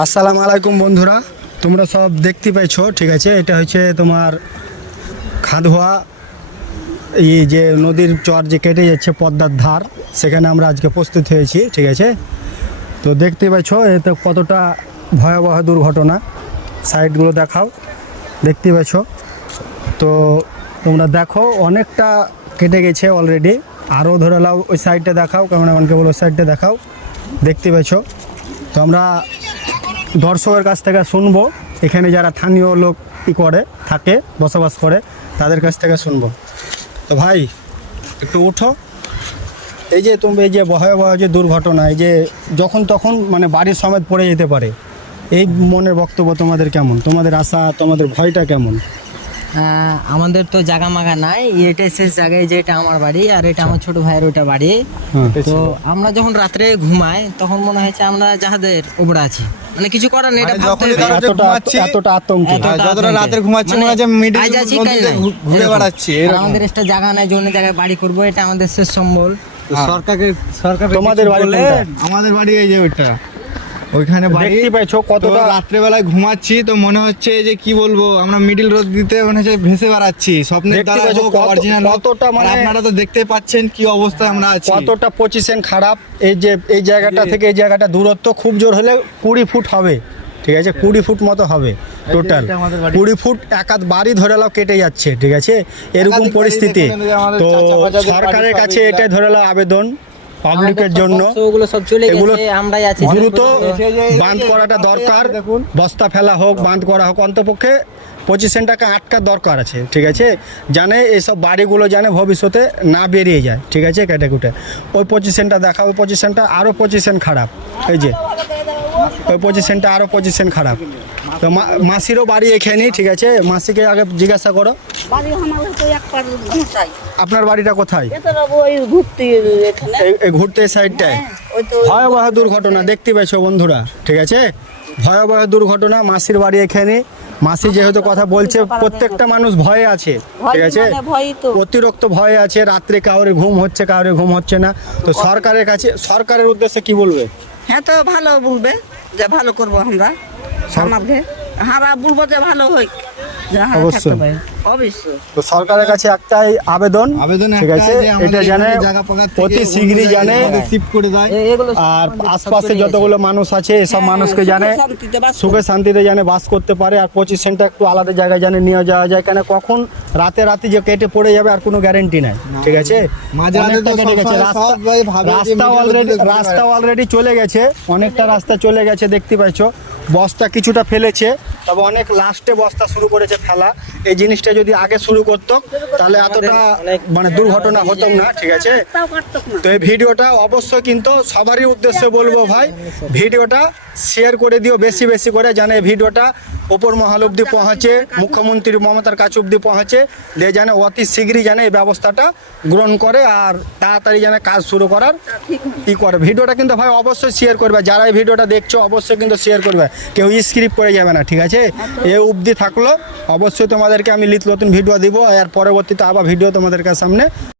আসসালামু আলাইকুম বন্ধুরা, তোমরা সব দেখতে পাইছো, ঠিক আছে। এটা হচ্ছে তোমার খাদুয়া, এই যে নদীর চর যে কেটে যাচ্ছে পদ্মার ধার, সেখানে আমরা আজকে প্রস্তুত হয়েছি, ঠিক আছে। তো দেখতে পাইছো এতে কতটা ভয়াবহ দুর্ঘটনা, সাইডগুলো দেখাও, দেখতে পাইছো। তো তোমরা দেখো অনেকটা কেটে গেছে অলরেডি, আরও ধরে নাও ওই সাইডটা দেখাও, ক্যামেরাম্যানকে বলো ওই সাইডটা দেখাও, দেখতে পাইছো। তো আমরা দর্শকের কাছ থেকে শুনবো, এখানে যারা স্থানীয় লোক থাকে বসবাস করে, তাদের কাছ থেকে শুনবো। তো ভাই একটু উঠো। এই যে তুমি এই যে ভয়াবহ যে দুর্ঘটনা, এই যে যখন তখন মানে বাড়ির সমেত পড়ে যেতে পারে, এই মনের বক্তব্য তোমাদের কেমন? তোমাদের আশা, তোমাদের ভয়টা কেমন? আমাদের তো জায়গা মাগা নাই, এটা শেষ জায়গায়, যে এটা আমার বাড়ি আর এটা আমার ছোট ভাইয়ের ওটা বাড়ি। তো আমরা যখন রাত্রে ঘুমাই তখন মনে হয়েছে আমরা জাহাজের উপরে আছি, মানে কিছু করার নেই। এতটা আতঙ্ক, যতটা রাতে ঘুমাচ্ছি মনে হচ্ছে মিডিল নদীতে ঘুরে বেড়াচ্ছি। আমাদের একটা জায়গা নাই, যে অন্য জায়গায় বাড়ি করবো, এটা আমাদের শেষ সম্বল। সরকার তোমাদের বাড়ি কোনটা? আমাদের বাড়ি এই যে ওইটা, ওইখানে দেখতে পাইছো কতটা রাত্রেবেলায় ঘুমাচ্ছি, তো মনে হচ্ছে যে কি বলবো, আমরা মিডিল রোড দিতে মনে হচ্ছে ভেসে বেড়াচ্ছি স্বপ্নের দ্বারা। কতটা মানে আপনারা তো দেখতে পাচ্ছেন কি অবস্থায় আমরা আছি, কতটা পজিশন খারাপ। এই যে এই জায়গাটা থেকে এই জায়গাটা দূরত্ব খুব জোর হলে 20 ফুট হবে, ঠিক আছে, 20 ফুট মতো হবে টোটাল। 20 ফুট একাধ বাড়ি ধরে নাও কেটে যাচ্ছে, ঠিক আছে, এরকম পরিস্থিতি। তো সরকারের কাছে এটাই ধরে নাও আবেদন পাবলিকের জন্য, এগুলো দ্রুত বাঁধ করাটা দরকার। বস্তা ফেলা হোক, বাঁধ করা হোক, অন্তপক্ষে পজিশনটাকে আটকার দরকার আছে, ঠিক আছে, জানে এইসব বাড়িগুলো জানে ভবিষ্যতে না বেরিয়ে যায়, ঠিক আছে, কেটে কুটে। ওই পজিশনটা দেখা, ওই পজিশনটা আরও পজিশন খারাপ, এই যে ওই পজিশনটা আরও পজিশন খারাপ। তো মাসিরও বাড়ি এখানেই, ঠিক আছে, মাসিকে আগে জিজ্ঞাসা করো। আপনার বাড়িটা কোথায়? এই ঘুরতে সাইডটায় ভয়াবহ দুর্ঘটনা দেখতে পাইছো বন্ধুরা, ঠিক আছে, ভয়াবহ দুর্ঘটনা। মাসির বাড়ি এখানে, মাসি যেহেতু কথা বলছে, প্রত্যেকটা মানুষ ভয়ে আছে, ঠিক আছে, অতিরিক্ত ভয়ে আছে। রাত্রে কাউরে ঘুম হচ্ছে, কাউরে ঘুম হচ্ছে না। তো সরকারের কাছে, সরকারের উদ্দেশ্যে কি বলবে? হ্যাঁ, তো ভালো বলবে যে ভালো করবো আমরা, আমাকে বলবো যে ভালো হয়, অবশ্যই অবশ্যই। তো সরকারের কাছে একটাই আবেদন, ঠিক আছে, এটা জানে অতি শীঘ্রই জানে, আর আশপাশে যতগুলো মানুষ আছে এসব মানুষকে জানে সুখে শান্তিতে জানে বাস করতে পারে। আর পজিশনটা একটু আলাদা জায়গায় জানে নিয়ে যাওয়া যায়, কেন কখন রাতে যে কেটে পড়ে যাবে আর কোনো গ্যারেন্টি নাই, ঠিক আছে। রাস্তা অলরেডি চলে গেছে, অনেকটা রাস্তা চলে গেছে, দেখতে পাইছো। বস্তা কিছুটা ফেলেছে, তবে অনেক লাস্টে বস্তা শুরু করেছে ফেলা। এই জিনিসটা যদি আগে শুরু করতো তাহলে এতটা মানে দুর্ঘটনা হতো না, ঠিক আছে। তো এই ভিডিওটা অবশ্যই কিন্তু সবারই উদ্দেশ্যে বলবো, ভাই ভিডিওটা শেয়ার করে দিও বেশি বেশি করে, জানে এই ভিডিওটা ওপর মহল অব্দি পৌঁছে, মুখ্যমন্ত্রী মমতার কাছে অব্দি পৌঁছে, যে জানে অতি শীঘ্রই জানে এই ব্যবস্থাটা গ্রহণ করে আর তাড়াতাড়ি জানে কাজ শুরু করার ই করে। ভিডিওটা কিন্তু ভাই অবশ্যই শেয়ার করবে, যারা এই ভিডিওটা দেখছো অবশ্যই কিন্তু শেয়ার করবে, কেউ স্ক্রিপ্ট করে যাবে না, ঠিক আছে। এই অবধি থাকলো, অবশ্যই তোমাদেরকে আমি নতুন ভিডিও দিব, আর পরবর্তীতে আবার ভিডিও তোমাদের কাছে সামনে